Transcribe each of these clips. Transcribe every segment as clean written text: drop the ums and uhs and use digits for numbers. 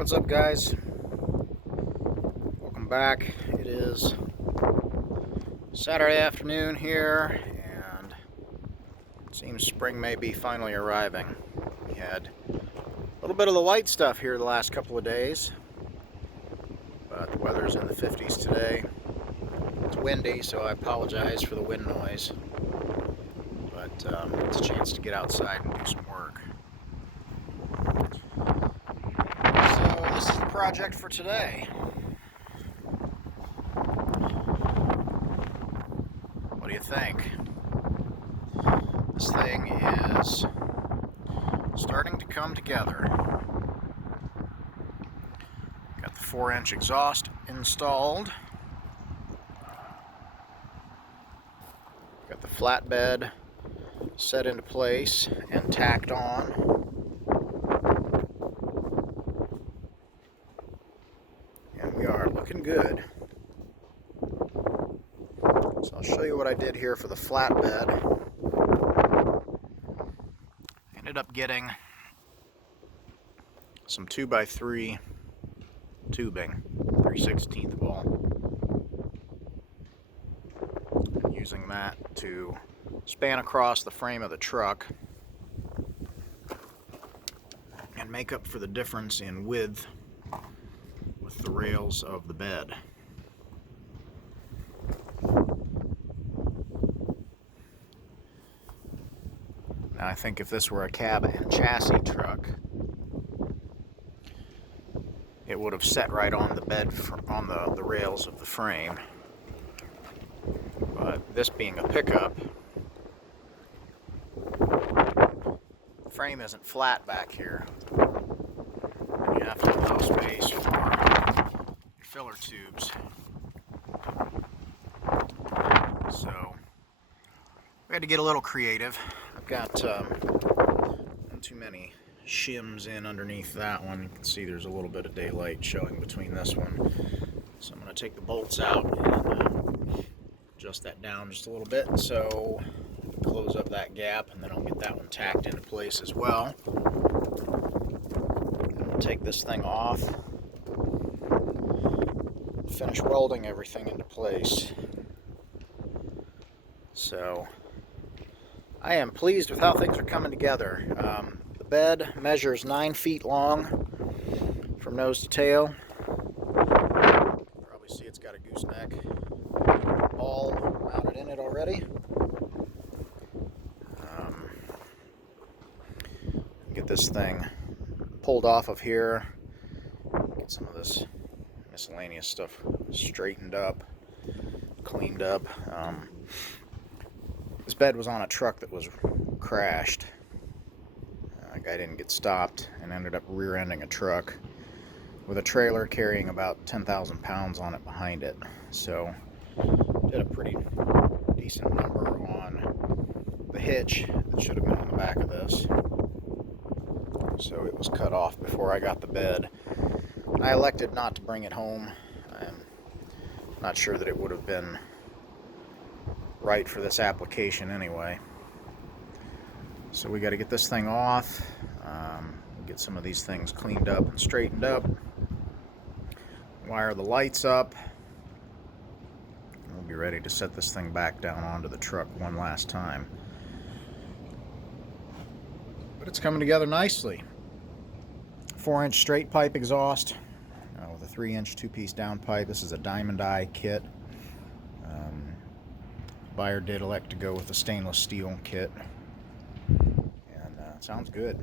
What's up, guys? Welcome back. It is Saturday afternoon here, and it seems spring may be finally arriving. We had a little bit of the white stuff here the last couple of days, but the weather's in the 50s today. It's windy, so I apologize for the wind noise, but it's a chance to get outside and do some work. So this is the project for today. What do you think? This thing is starting to come together. Got the 4-inch exhaust installed. Got the flatbed set into place and tacked on. And we are looking good. So I'll show you what I did here for the flatbed. Ended up getting some 2x3 tubing, 3/16 ball. And using that to span across the frame of the truck and make up for the difference in width with the rails of the bed. Now, I think if this were a cab and chassis truck, it would have set right on the bed, on the rails of the frame. But this being a pickup, the frame isn't flat back here. And you have to allow space for your filler tubes. So we had to get a little creative. I've got not too many shims in underneath that one. You can see there's a little bit of daylight showing between this one. So I'm going to take the bolts out and adjust that down just a little bit so close up that gap, and then I'll get that one tacked into place as well. And we'll take this thing off, finish welding everything into place. So I am pleased with how things are coming together. The bed measures 9 feet long from nose to tail. Probably see it's got a gooseneck ball mounted in it already. Get this thing pulled off of here. Get some of this miscellaneous stuff straightened up, cleaned up. This bed was on a truck that was crashed. A guy didn't get stopped and ended up rear-ending a truck with a trailer carrying about 10,000 pounds on it behind it. So did a pretty decent number on the hitch that should have been on the back of this. So it was cut off before I got the bed. I elected not to bring it home. I'm not sure that it would have been right for this application anyway. So we got to get this thing off, get some of these things cleaned up and straightened up, wire the lights up, and we'll be ready to set this thing back down onto the truck one last time. But it's coming together nicely. 4-inch straight pipe exhaust with a 3-inch 2-piece downpipe. This is a diamond eye kit. Buyer did elect to go with the stainless steel kit, and it sounds good.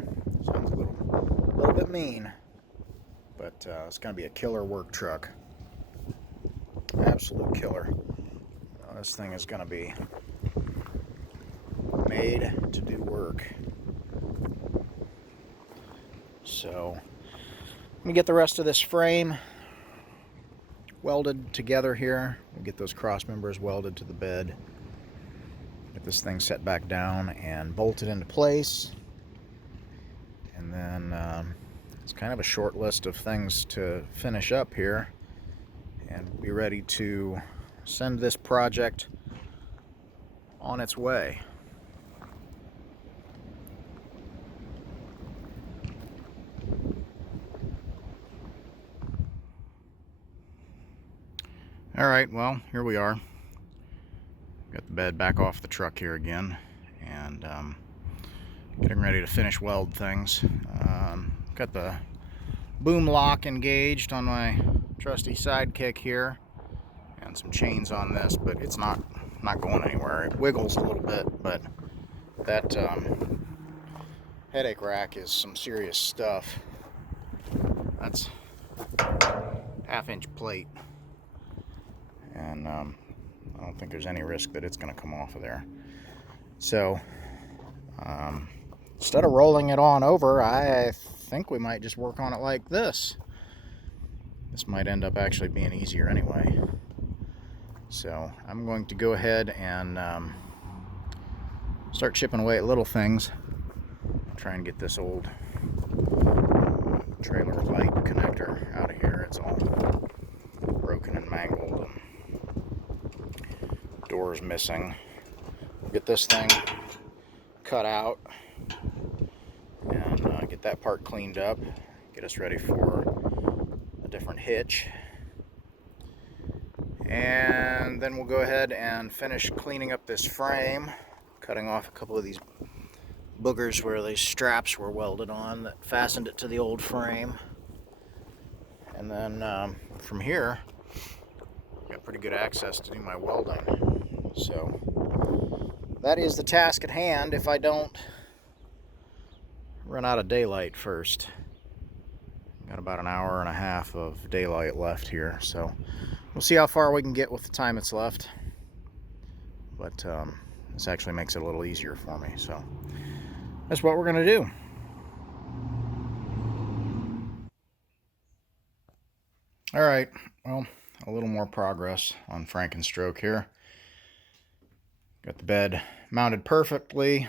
Sounds a little bit mean, but it's going to be a killer work truck. Absolute killer. This thing is going to be made to do work. So let me get the rest of this frame welded together here. We'll get those cross members welded to the bed. Get this thing set back down and bolted into place. And then it's kind of a short list of things to finish up here, and we'll be ready to send this project on its way. Alright, well, here we are. Got the bed back off the truck here again, and getting ready to finish weld things. Got the boom lock engaged on my trusty sidekick here, and some chains on this, but it's not going anywhere. It wiggles a little bit, but that headache rack is some serious stuff. That's half-inch plate, and I don't think there's any risk that it's going to come off of there. So instead of rolling it on over, I think we might just work on it like this. This might end up actually being easier anyway. So I'm going to go ahead and start chipping away at little things. Try and get this old trailer light connector out of here. It's all broken and mangled, and doors missing. We'll get this thing cut out and get that part cleaned up, get us ready for a different hitch, and then we'll go ahead and finish cleaning up this frame, cutting off a couple of these boogers where these straps were welded on that fastened it to the old frame. And then from here, got pretty good access to do my welding. So that is the task at hand if I don't run out of daylight first. Got about an hour and a half of daylight left here, so we'll see how far we can get with the time that's left. But this actually makes it a little easier for me, so that's what we're gonna do. All right, well, a little more progress on Frankenstroke here. Got the bed mounted perfectly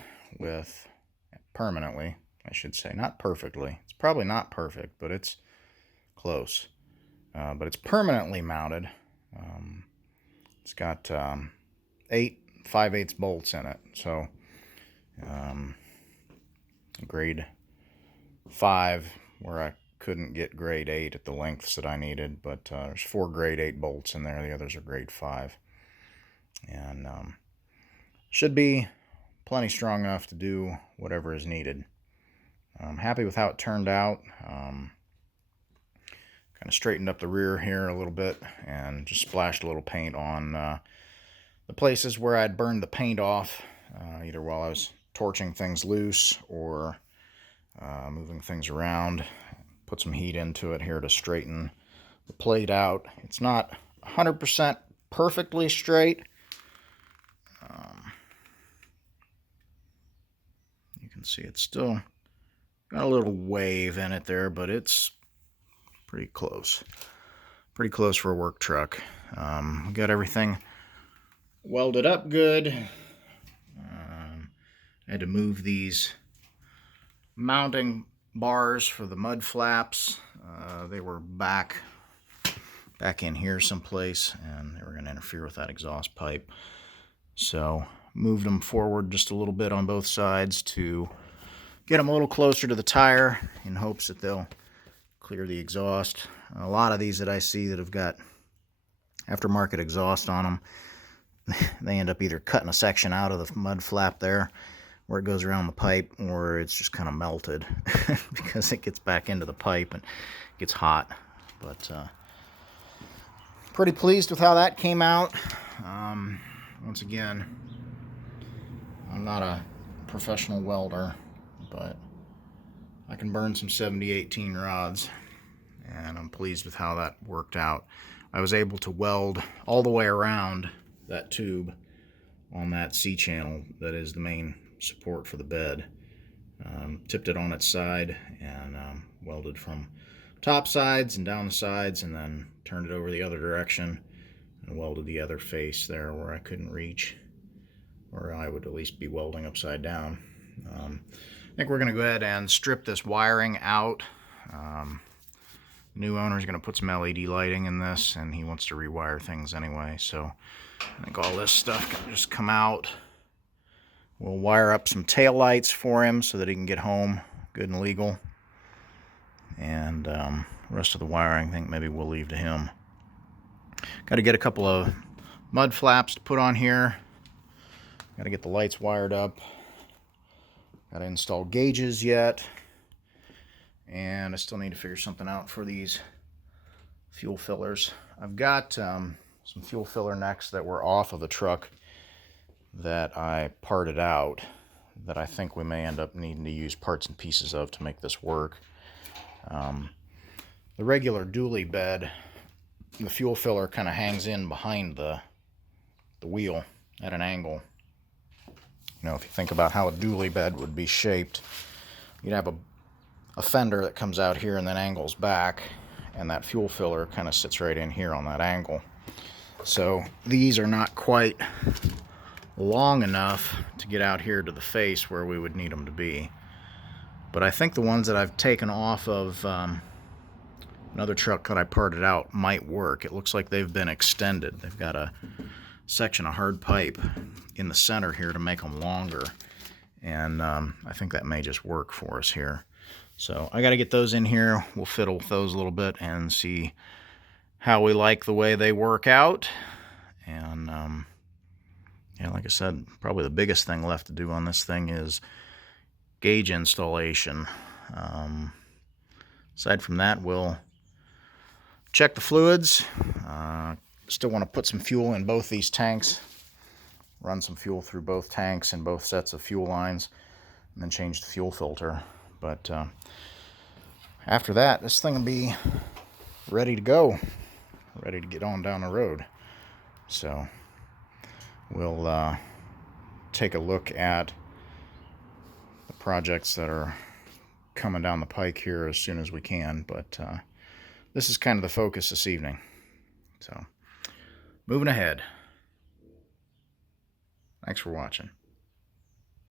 permanently, I should say, not perfectly. It's probably not perfect, but it's close. But it's permanently mounted. It's got 8 5/8 bolts in it, so grade 5 where I couldn't get grade 8 at the lengths that I needed, but there's 4 grade 8 bolts in there. The others are grade 5, and should be plenty strong enough to do whatever is needed. I'm happy with how it turned out. Kind of straightened up the rear here a little bit and just splashed a little paint on the places where I'd burned the paint off, either while I was torching things loose or moving things around. Put some heat into it here to straighten the plate out. It's not 100% perfectly straight. You can see it's still got a little wave in it there, but it's pretty close. Pretty close for a work truck. We got everything welded up good. I had to move these mounting bars for the mud flaps. They were back in here someplace, and they were going to interfere with that exhaust pipe. So moved them forward just a little bit on both sides to get them a little closer to the tire in hopes that they'll clear the exhaust. A lot of these that I see that have got aftermarket exhaust on them, they end up either cutting a section out of the mud flap there where it goes around the pipe, or it's just kind of melted because it gets back into the pipe and gets hot. But pretty pleased with how that came out. Once again, I'm not a professional welder, but I can burn some 70-18 rods, and I'm pleased with how that worked out. I was able to weld all the way around that tube on that C-channel that is the main support for the bed. Tipped it on its side and welded from top sides and down the sides, and then turned it over the other direction and welded the other face there where I couldn't reach, or I would at least be welding upside down. I think we're going to go ahead and strip this wiring out. New owner is going to put some LED lighting in this, and he wants to rewire things anyway, so I think all this stuff can just come out. We'll wire up some tail lights for him so that he can get home good and legal, and the rest of the wiring I think maybe we'll leave to him. Got to get a couple of mud flaps to put on here. Got to get the lights wired up. Got to install gauges yet. And I still need to figure something out for these fuel fillers. I've got some fuel filler necks that were off of the truck that I parted out that I think we may end up needing to use parts and pieces of to make this work. The regular dually bed, the fuel filler kind of hangs in behind the wheel at an angle. You know, if you think about how a dually bed would be shaped, you'd have a fender that comes out here and then angles back, and that fuel filler kind of sits right in here on that angle. So these are not quite long enough to get out here to the face where we would need them to be. But I think the ones that I've taken off of another truck that I parted out might work. It looks like they've been extended. They've got a section of hard pipe in the center here to make them longer, and I think that may just work for us here. So I got to get those in here. We'll fiddle with those a little bit and see how we like the way they work out. And yeah, like I said, probably the biggest thing left to do on this thing is gauge installation. Aside from that, we'll check the fluids. Still want to put some fuel in both these tanks, run some fuel through both tanks and both sets of fuel lines, and then change the fuel filter. But after that, this thing will be ready to go, ready to get on down the road. So we'll take a look at the projects that are coming down the pike here as soon as we can. But this is kind of the focus this evening. So moving ahead. Thanks for watching.